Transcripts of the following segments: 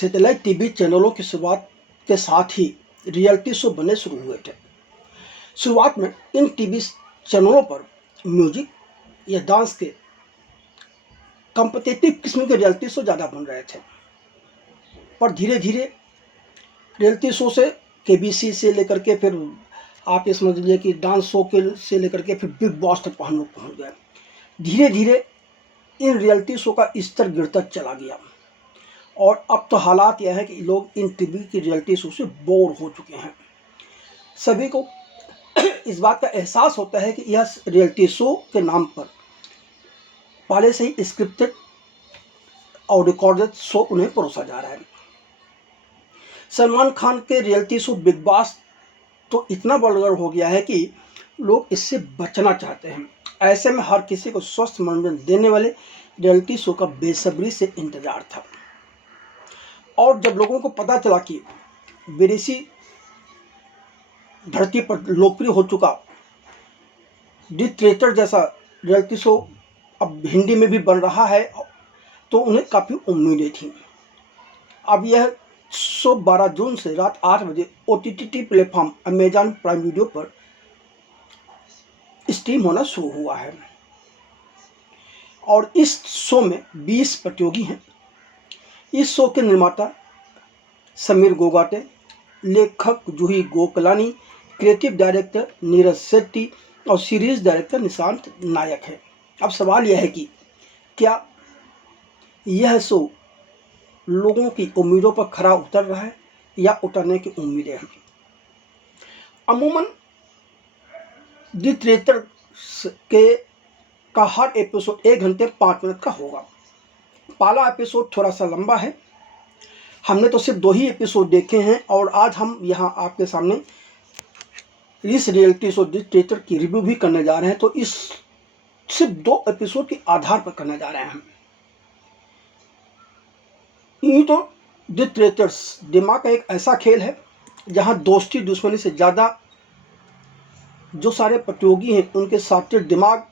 Satellite TV चैनलों की शुरुआत के साथ ही रियलिटी शो बनने शुरू हुए थे। शुरुआत में इन टीवी चैनलों पर म्यूजिक या डांस के कॉम्पिटिटिव किस्म के रियलिटी शो ज़्यादा बन रहे थे, पर धीरे धीरे रियलिटी शो से केबीसी से लेकर के फिर आप ये समझ लीजिए कि डांस शो के से लेकर के फिर बिग बॉस तक हम लोग पहुँच गए। धीरे धीरे इन रियलिटी शो का स्तर गिरता चला गया और अब तो हालात यह है कि लोग इन टीवी की रियलिटी शो से बोर हो चुके हैं। सभी को इस बात का एहसास होता है कि यह रियलिटी शो के नाम पर पहले से ही स्क्रिप्टेड और रिकॉर्डेड शो उन्हें परोसा जा रहा है। सलमान खान के रियलिटी शो बिग बॉस तो इतना वल्गर हो गया है कि लोग इससे बचना चाहते हैं। ऐसे में हर किसी को स्वस्थ मनोरंजन देने वाले रियलिटी शो का बेसब्री से इंतजार था। और जब लोगों को पता चला कि विदेशी धरती पर लोकप्रिय हो चुका दी थिएटर जैसा रियलिटी शो अब हिंदी में भी बन रहा है, तो उन्हें काफ़ी उम्मीदें थीं। अब यह शो 12 जून से रात 8 बजे OTT platform Amazon prime video पर स्ट्रीम होना शुरू हुआ है और इस शो में 20 प्रतियोगी हैं। इस शो के निर्माता समीर गोगाटे, लेखक जूही गोकलानी, क्रिएटिव डायरेक्टर नीरज शेट्टी और सीरीज डायरेक्टर निशांत नायक है। अब सवाल यह है कि क्या यह शो लोगों की उम्मीदों पर खरा उतर रहा है या उतरने की उम्मीदें हैं। अमूमन दी थिएटर का हर एपिसोड 1 घंटे 5 मिनट का होगा। पहला एपिसोड थोड़ा सा लंबा है, हमने तो सिर्फ 2 ही एपिसोड देखे हैं और आज हम यहाँ आपके सामने इस रियलिटी शो दी थिएटर की रिव्यू भी करने जा रहे हैं। तो इस सिर्फ 2 एपिसोड के आधार पर करने जा रहे हैं हम। यूँ तो दी थिएटर्स दिमाग का एक ऐसा खेल है जहाँ दोस्ती दुश्मनी से ज़्यादा जो सारे प्रतियोगी हैं उनके साथी दिमाग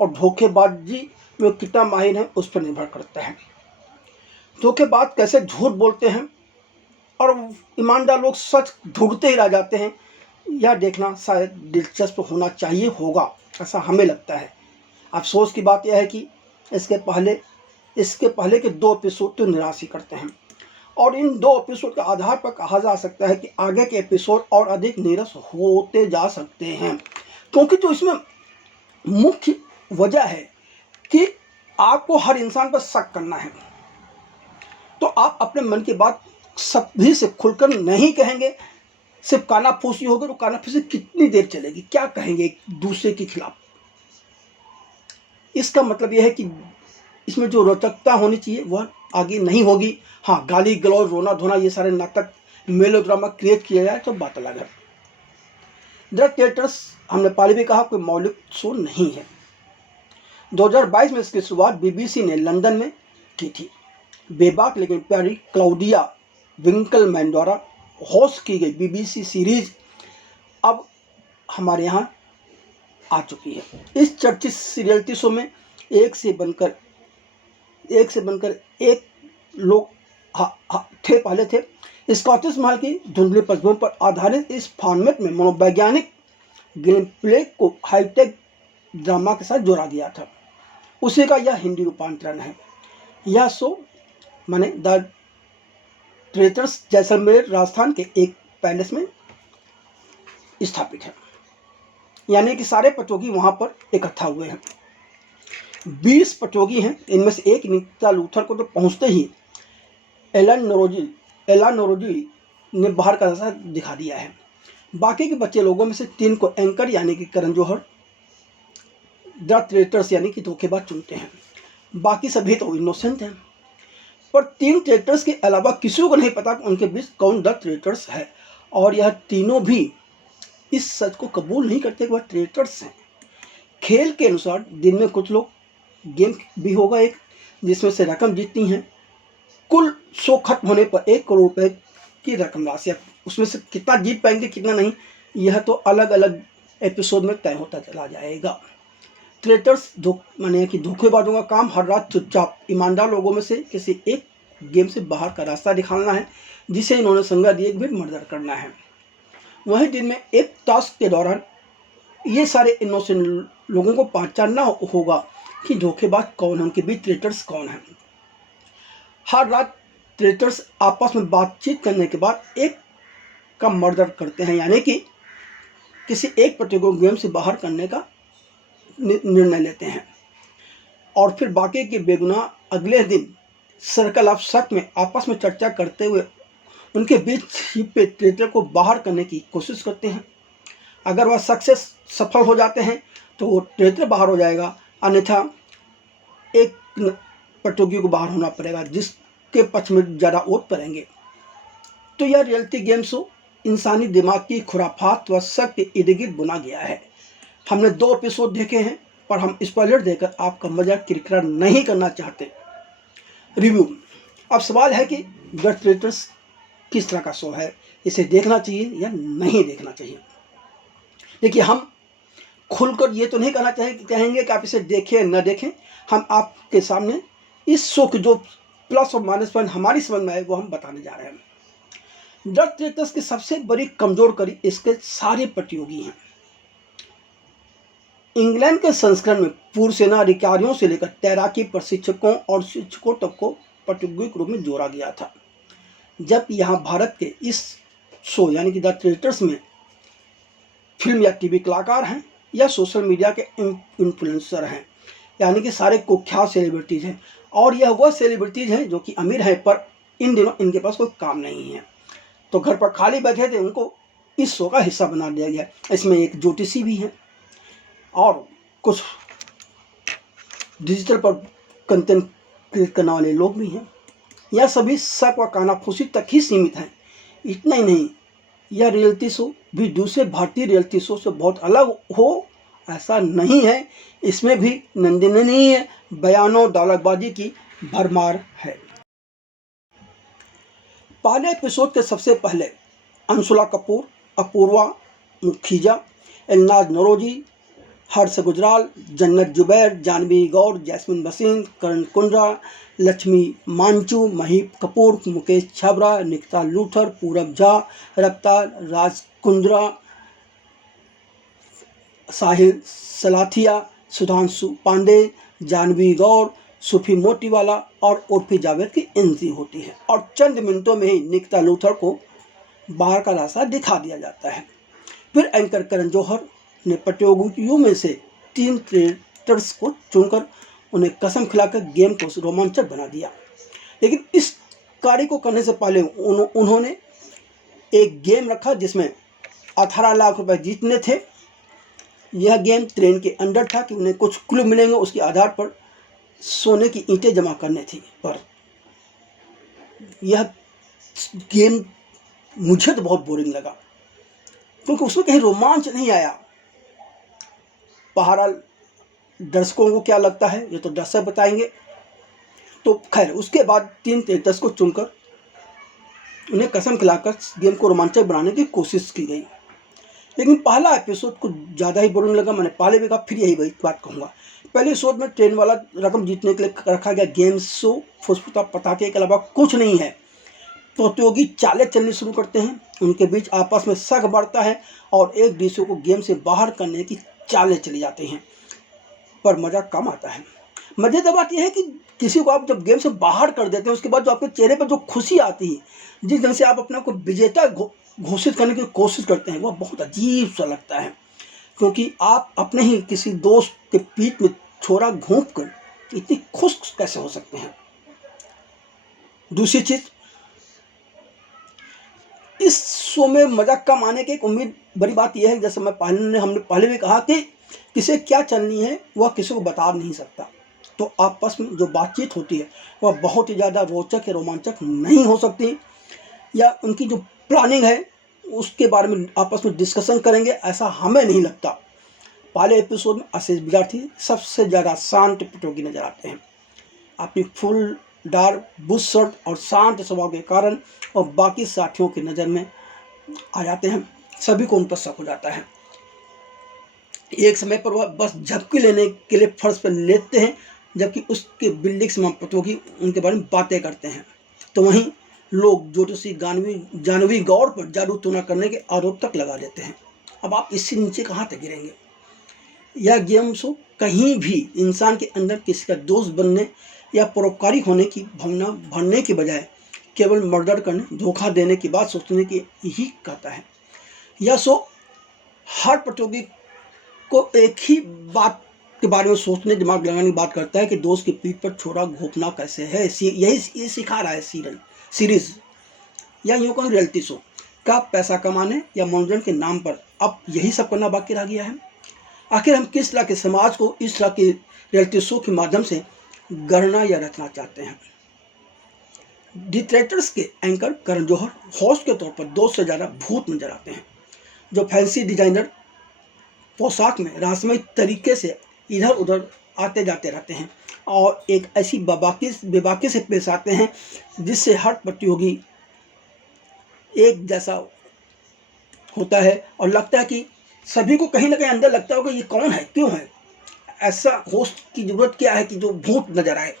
और धोखेबाजी में कितना माहिर है उस पर निर्भर करता है। धोखेबाज कैसे झूठ बोलते हैं और ईमानदार लोग सच ढूंढते ही रह जाते हैं, यह देखना शायद दिलचस्प होना चाहिए होगा, ऐसा हमें लगता है। अफसोस की बात यह है कि इसके पहले के 2 एपिसोड तो निराश ही करते हैं और इन 2 एपिसोड के आधार पर कहा जा सकता है कि आगे के एपिसोड और अधिक नीरस होते जा सकते हैं, क्योंकि जो इसमें मुख्य वजह है कि आपको हर इंसान पर शक करना है, तो आप अपने मन की बात सभी से खुलकर नहीं कहेंगे, सिर्फ कानाफूसी होगी। तो कानाफूसी कितनी देर चलेगी, क्या कहेंगे एक दूसरे के खिलाफ। इसका मतलब यह है कि इसमें जो रोचकता होनी चाहिए वह आगे नहीं होगी। हाँ, गाली गलौज, रोना धोना, ये सारे नाटक, मेलोड्रामा क्रिएट किया जाए तो बात अलग है। द थिएटर्स हमने पहले भी कहा कोई मौलिक शो नहीं है। 2022 में इसकी शुरुआत BBC ने लंदन में की थी। बेबाक लेकिन प्यारी क्लाउडिया विंकलमैन द्वारा होस्ट की गई BBC सीरीज अब हमारे यहाँ आ चुकी है। इस चर्चित रियलिटी शो में एक से बनकर एक लोग थे पहले थे। स्कॉटिश महल की धुंधली पृष्ठभूमि पर आधारित इस फॉर्मेट में मनोवैज्ञानिक गेम प्ले को हाईटेक ड्रामा के साथ जोड़ा गया था। उसी का यह हिंदी रूपांतरण है। यह शो माने द थिएटर्स जैसलमेर राजस्थान के एक पैलेस में स्थापित है, यानी कि सारे प्रतियोगी वहाँ पर इकट्ठा हुए हैं। 20 प्रतियोगी हैं। इनमें से एक निकिता लूथर को तो पहुँचते ही एलन नोरोजी ने बाहर का रास्ता दिखा दिया है। बाकी के बच्चे लोगों में से 3 को एंकर यानी कि करण जौहर द थिएटर्स यानी कि धोखेबाज चुनते हैं। बाकी सभी तो इनोसेंट हैं, पर 3 थिएटर्स के अलावा किसी को नहीं पता कि उनके बीच कौन द थिएटर्स है और यह तीनों भी इस सच को कबूल नहीं करते कि वह थिएटर्स हैं। खेल के अनुसार दिन में कुछ लोग गेम भी होगा एक, जिसमें से रकम जीतती हैं। कुल शो खत्म होने पर 1 करोड़ रुपए की रकम राशि, उसमें से कितना जीत पाएंगे कितना नहीं, यह तो अलग अलग एपिसोड में तय होता चला जाएगा। थिएटर्स माने कि धोखेबाजों का काम हर रात चुपचाप ईमानदार लोगों में से किसी एक गेम से बाहर का रास्ता दिखाना है, जिसे इन्होंने संज्ञा दी भी मर्डर करना है। वहीं दिन में एक टास्क के दौरान ये सारे इनोसेंट लोगों को पहचानना होगा कि धोखेबाज कौन है, उनके बीच ट्रेटर्स कौन है। हर रात ट्रेटर्स आपस में बातचीत करने के बाद एक का मर्डर करते हैं, यानी कि किसी एक प्रतियोगी को गेम से बाहर करने का निर्णय लेते हैं और फिर बाकी के बेगुनाह अगले दिन सर्कल ऑफ शक में आपस में चर्चा करते हुए उनके बीच छिपे ट्रेटर को बाहर करने की कोशिश करते हैं। अगर वह सफल हो जाते हैं तो वो ट्रेटर बाहर हो जाएगा, अन्यथा एक प्रतियोगी को बाहर होना पड़ेगा जिसके पक्ष में ज़्यादा वोट पड़ेंगे। तो यह रियलिटी गेम शो इंसानी दिमाग की खुराफात व शक के इर्द गिर्द बुना गया है। हमने 2 एपिसोड देखे हैं, पर हम स्पॉइलर देकर आपका मजाक किरकिरा नहीं करना चाहते। रिव्यू। अब सवाल है कि द ट्रेटर्स किस तरह का शो है, इसे देखना चाहिए या नहीं देखना चाहिए। देखिए, हम खुलकर ये तो नहीं कहना चाहेंगे कि आप इसे देखें न देखें। हम आपके सामने इस शो के जो प्लस और माइनस पॉइंट हमारी समझ में आए वो हम बताने जा रहे हैं। द ट्रेटर्स की सबसे बड़ी कमजोर कड़ी इसके सारे प्रतियोगी हैं। इंग्लैंड के संस्करण में पूर्व सेना अधिकारियों से लेकर तैराकी प्रशिक्षकों और शिक्षकों तक को प्रतियोगी के रूप में जोड़ा गया था, जब यहाँ भारत के इस शो यानी कि द ट्रेटर्स में फिल्म या टीवी कलाकार हैं या सोशल मीडिया के इन्फ्लुएंसर हैं, यानी कि सारे कुख्यात सेलिब्रिटीज़ हैं। और यह वह सेलिब्रिटीज़ हैं जो कि अमीर हैं, पर इन दिनों इनके पास कोई काम नहीं है, तो घर पर खाली बैठे थे, उनको इस शो का हिस्सा बना दिया गया। इसमें एक ज्योतिषी भी है और कुछ डिजिटल पर कंटेंट क्रिएट करने वाले लोग भी हैं। यह सभी शक व कानाफूसी तक ही सीमित हैं। इतना ही नहीं, यह रियलिटी शो भी दूसरे भारतीय रियलिटी शो से बहुत अलग हो ऐसा नहीं है। इसमें भी नंदनीय बयानों डायलॉगबाजी की भरमार है। पहले एपिसोड के सबसे पहले अंशुला कपूर, अपूर्वा मुखीजा, एलनाज नरोजी, हर्ष गुजराल, जन्नत जुबैर, जानवी गौर, जैस्मिन वसीम, करण कुंद्रा, लक्ष्मी मांचू, महीप कपूर, मुकेश छाबड़ा, निकिता लूथर, पूरब झा, रफ्तार, राज कुंद्रा, साहिल सलाथिया, सुधांशु पांडे, जानवी गौर, सूफी मोतीवाला और उर्फी जावेद की एंट्री होती है और चंद मिनटों में ही निकिता लूथर को बाहर का रास्ता दिखा दिया जाता है। फिर एंकर करण जौहर ने प्रतियोगियों में से 3 ट्रेटर्स को चुनकर उन्हें कसम खिलाकर गेम को रोमांचक बना दिया। लेकिन इस कार्य को करने से पहले उन्होंने एक गेम रखा जिसमें 18 लाख रुपए जीतने थे। यह गेम ट्रेन के अंदर था कि उन्हें कुछ क्लू मिलेंगे, उसके आधार पर सोने की ईंटें जमा करनी थी। पर यह गेम मुझे तो बहुत बोरिंग लगा, क्योंकि उसमें कहीं रोमांच नहीं आया। बहरहाल दर्शकों को क्या लगता है ये तो दर्शक बताएंगे। तो खैर, उसके बाद 3 ट्रेटर्स को चुनकर उन्हें कसम खिलाकर गेम को रोमांचक बनाने की कोशिश की गई। लेकिन पहला एपिसोड कुछ ज़्यादा ही बोरिंग लगा। मैंने पहले भी कहा, फिर यही बात कहूँगा। पहले एपिसोड में ट्रेन वाला रकम जीतने के लिए रखा गया गेम शो फुसफुसा पटाखे के अलावा कुछ नहीं है। प्रतियोगी चालें चलनी शुरू करते हैं, उनके बीच आपस में शक बढ़ता है और एक दूसरे को गेम से बाहर करने की चालें चली जाती हैं, पर मज़ा कम आता है। मज़ेदार बात यह है कि किसी को आप जब गेम से बाहर कर देते हैं, उसके बाद जो आपके चेहरे पर जो खुशी आती है, जिस ढंग से आप अपने को विजेता घोषित करने की कोशिश करते हैं, वह बहुत अजीब सा लगता है, क्योंकि आप अपने ही किसी दोस्त के पीठ में छोरा घोंप कर इतनी खुश कैसे हो सकते हैं। दूसरी चीज़, इस शो में मज़ा कम आने की एक उम्मीद बड़ी बात यह है, जैसे हमने पहले भी कहा कि किसे क्या चलनी है वह किसी को बता नहीं सकता। तो आपस में जो बातचीत होती है वह बहुत ही ज़्यादा रोचक या रोमांचक नहीं हो सकती, या उनकी जो प्लानिंग है उसके बारे में आपस में डिस्कशन करेंगे, ऐसा हमें नहीं लगता। पहले एपिसोड में आशीष विद्यार्थी सबसे ज़्यादा शांत प्रतियोगी नजर आते हैं। अपनी फुल डार्क बुश शर्ट और शांत स्वभाव के कारण और बाकी साथियों की नज़र में आ जाते हैं। सभी को उन पर शक हो जाता है। एक समय पर वह बस झपकी लेने के लिए फर्श पर लेटते हैं, जबकि उसके बिल्डिंग से प्रतियोगी उनके बारे में बातें करते हैं। तो वहीं लोग ज्योतिषी जानवी गौर पर जादू टोना करने के आरोप तक लगा देते हैं। अब आप इससे नीचे कहाँ तक गिरेंगे? यह गेम शो कहीं भी इंसान के अंदर किसी का दोस्त बनने या परोपकारी होने की भावना भरने के बजाय केवल मर्डर करने, धोखा देने की बात सोचने की ही कहता है। यह शो हर प्रतियोगी को एक ही बात के बारे में सोचने, दिमाग लगाने की बात करता है कि दोस्त की पीठ पर छोरा घोंपना कैसे है। यही ये सिखा रहा है सीरीज या यूँ कहूँ रियलिटी शो का पैसा कमाने या मनोरंजन के नाम पर अब यही सब करना बाकी रह गया है। आखिर हम किस तरह के समाज को इस तरह के रियलिटी शो के माध्यम से गढ़ना या रचना चाहते हैं? डिक्टेटर्स के एंकर करण जौहर होस्ट के तौर पर 2 से ज़्यादा भूत नजर आते हैं, जो फैंसी डिजाइनर पोशाक में रहस्यमय तरीके से इधर उधर आते जाते रहते हैं और एक ऐसी बेबाकी से पेश आते हैं जिससे हर प्रतियोगी एक जैसा होता है और लगता है कि सभी को कहीं ना कहीं अंदर लगता होगा ये कौन है, क्यों है, ऐसा होस्ट की ज़रूरत क्या है कि जो भूत नजर आए।